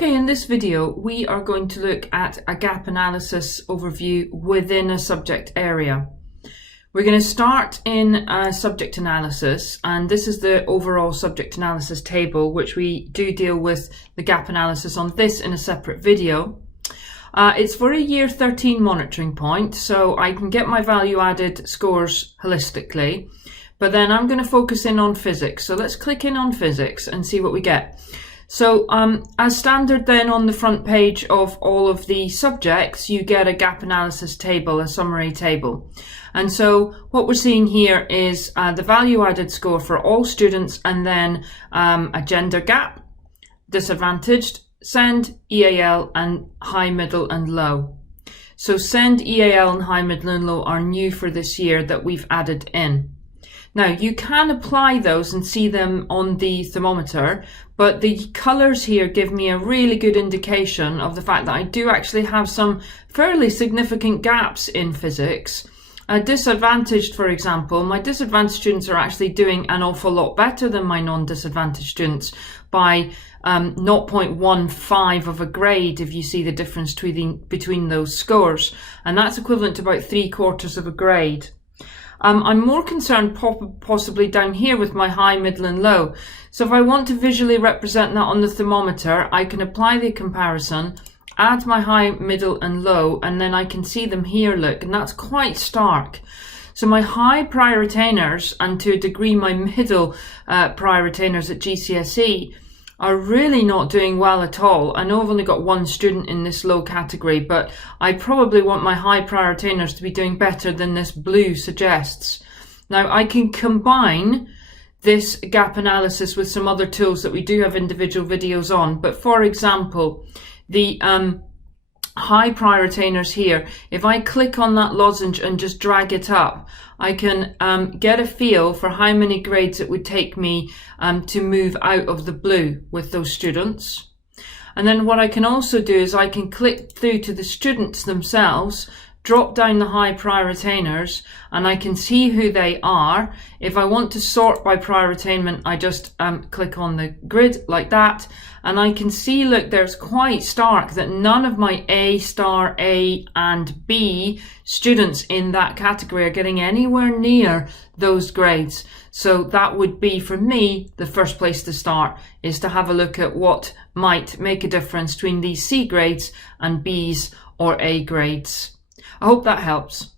Okay, in this video, we are going to look at a gap analysis overview within a subject area. We're going to start in subject analysis, and this is the overall subject analysis table, which we do deal with the gap analysis on this in a separate video. It's for a year 13 monitoring point, so I can get my value added scores holistically, but then I'm going to focus in on physics. So let's click in on physics and see what we get. So as standard then on the front page of all of the subjects, you get a gap analysis table, a summary table. And so what we're seeing here is the value added score for all students, and then a gender gap, disadvantaged, SEND, EAL, and high, middle, and low. So SEND, EAL, and high, middle, and low are new for this year that we've added in. Now, you can apply those and see them on the thermometer, but the colours here give me a really good indication of the fact that I do actually have some fairly significant gaps in physics. Disadvantaged, for example, my disadvantaged students are actually doing an awful lot better than my non-disadvantaged students by 0.15 of a grade, if you see the difference between those scores, and that's equivalent to about 3/4 of a grade. I'm more concerned possibly down here with my high, middle, and low. So if I want to visually represent that on the thermometer, I can apply the comparison, add my high, middle, and low, and then I can see them here, look, and that's quite stark. So my high prior attainers, and to a degree my middle prior attainers at GCSE, are really not doing well at all. I know I've only got one student in this low category, but I probably want my high prior attainers to be doing better than this blue suggests. Now, I can combine this gap analysis with some other tools that we do have individual videos on, but for example, the high prior attainers here, if I click on that lozenge and just drag it up, I can get a feel for how many grades it would take me to move out of the blue with those students. And then what I can also do is I can click through to the students themselves, drop down the high prior attainers, and I can see who they are. If I want to sort by prior attainment, I just click on the grid like that, and I can see, look, there's quite stark that none of my A star, A and B students in that category are getting anywhere near those grades. So that would be, for me, the first place to start, is to have a look at what might make a difference between these C grades and B's or A grades. I hope that helps.